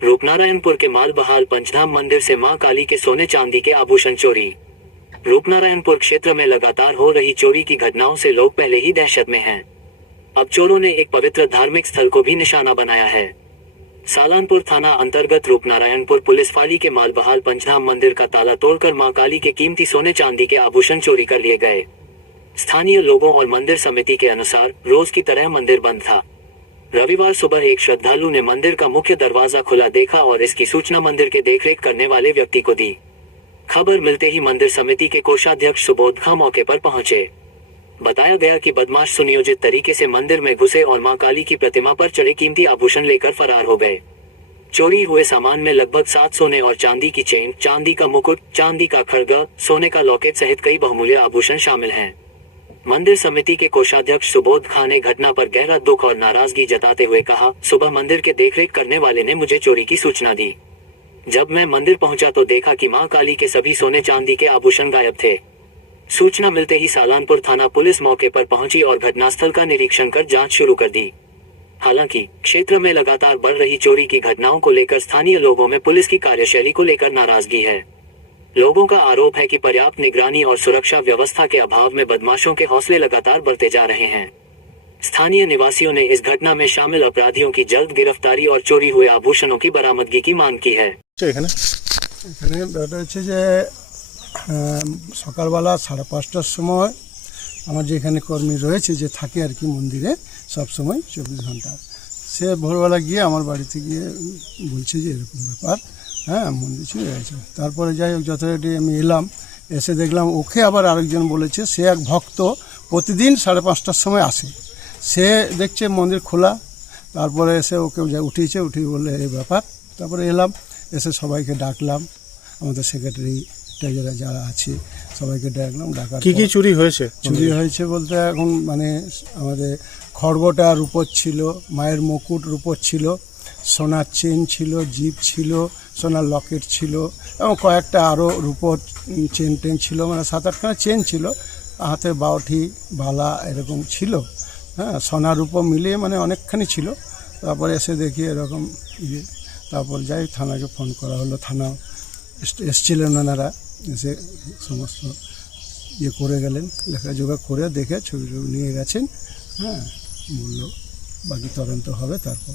रूपनारायणपुर के मालबहाल पंचधाम मंदिर से मां काली के सोने चांदी के आभूषण चोरी। रूपनारायणपुर क्षेत्र में लगातार हो रही चोरी की घटनाओं से लोग पहले ही दहशत में हैं। अब चोरों ने एक पवित्र धार्मिक स्थल को भी निशाना बनाया है। सालानपुर थाना अंतर्गत रूपनारायणपुर पुलिस फाली के मालबहाल पंचधाम मंदिर का ताला तोड़कर मां काली के कीमती सोने चांदी के आभूषण चोरी कर लिए गए। स्थानीय लोगों और मंदिर समिति के अनुसार रोज की तरह मंदिर बंद था। रविवार सुबह एक श्रद्धालु ने मंदिर का मुख्य दरवाजा खुला देखा और इसकी सूचना मंदिर के देखरेख करने वाले व्यक्ति को दी। खबर मिलते ही मंदिर समिति के कोषाध्यक्ष सुबोध खां मौके पर पहुंचे। बताया गया कि बदमाश सुनियोजित तरीके से मंदिर में घुसे और मां काली की प्रतिमा पर चढ़े कीमती आभूषण लेकर फरार हो गए। चोरी हुए सामान में लगभग 7 सोने और चांदी की चेन, चांदी का मुकुट, चांदी का खड़गा, सोने का लॉकेट सहित कई बहुमूल्य आभूषण शामिल हैं। मंदिर समिति के कोषाध्यक्ष सुबोध खां ने घटना पर गहरा दुख और नाराजगी जताते हुए कहा, सुबह मंदिर के देखरेख करने वाले ने मुझे चोरी की सूचना दी। जब मैं मंदिर पहुंचा तो देखा कि मां काली के सभी सोने चांदी के आभूषण गायब थे। सूचना मिलते ही सालानपुर थाना पुलिस मौके पर पहुंची और घटनास्थल का निरीक्षण कर जांच शुरू कर दी। हालांकि क्षेत्र में लगातार बढ़ रही चोरी की घटनाओं को लेकर स्थानीय लोगों में पुलिस की कार्यशैली को लेकर नाराजगी है। लोगों का आरोप है कि पर्याप्त निगरानी और सुरक्षा व्यवस्था के अभाव में बदमाशों के हौसले लगातार बढ़ते जा रहे हैं। स्थानीय निवासियों ने इस घटना में शामिल अपराधियों की जल्द गिरफ्तारी और चोरी हुए आभूषणों की बरामदगी की मांग की है। সকালবেলা 5:30টার সময় আমার যেখানে কর্মী রয়েছে যে থাকে আর কি মন্দিরে সব সময় 24 ঘন্টা, সে ভোরবেলা গিয়ে আমার বাড়িতে গিয়ে বলছে যে এরকম ব্যাপার, হ্যাঁ মন্দির চুরি হয়েছে। তারপরে যাই হোক যথারীতি আমি এলাম, এসে দেখলাম ওকে আবার আরেকজন বলেছে, সে এক ভক্ত প্রতিদিন 5:30টার সময় আসে, সে দেখছে মন্দির খোলা। তারপরে এসে ওকে উঠিয়েছে, উঠিয়ে বললে এই ব্যাপার। তারপরে এলাম, এসে সবাইকে ডাকলাম, আমাদের সেক্রেটারি যারা আছে সবাইকে ডাকলাম। ডাকার কি চুরি হয়েছে? চুরি হয়েছে বলতে এখন মানে আমাদের খড়গটা রূপোর ছিল, মায়ের মুকুট রূপোর ছিল, সোনার চেন ছিল, জিপ ছিল, সোনার লকেট ছিল এবং কয়েকটা আরও রূপোর চেন টেন ছিল, মানে 7-8খানা চেন ছিল, হাতে বাউঠি বালা এরকম ছিল, হ্যাঁ সোনা রূপো মিলিয়ে মানে অনেকখানি ছিল। তারপরে এসে দেখি এরকম তারপর যাই থানাকে ফোন করা হলো, থানা এসছিলেন ওনারা, এসে সমস্ত করে গেলেন, লেখাজোখা করে দেখে ছবি নিয়ে গেছেন। হ্যাঁ মূল্য বাকি তদন্ত হবে তারপর।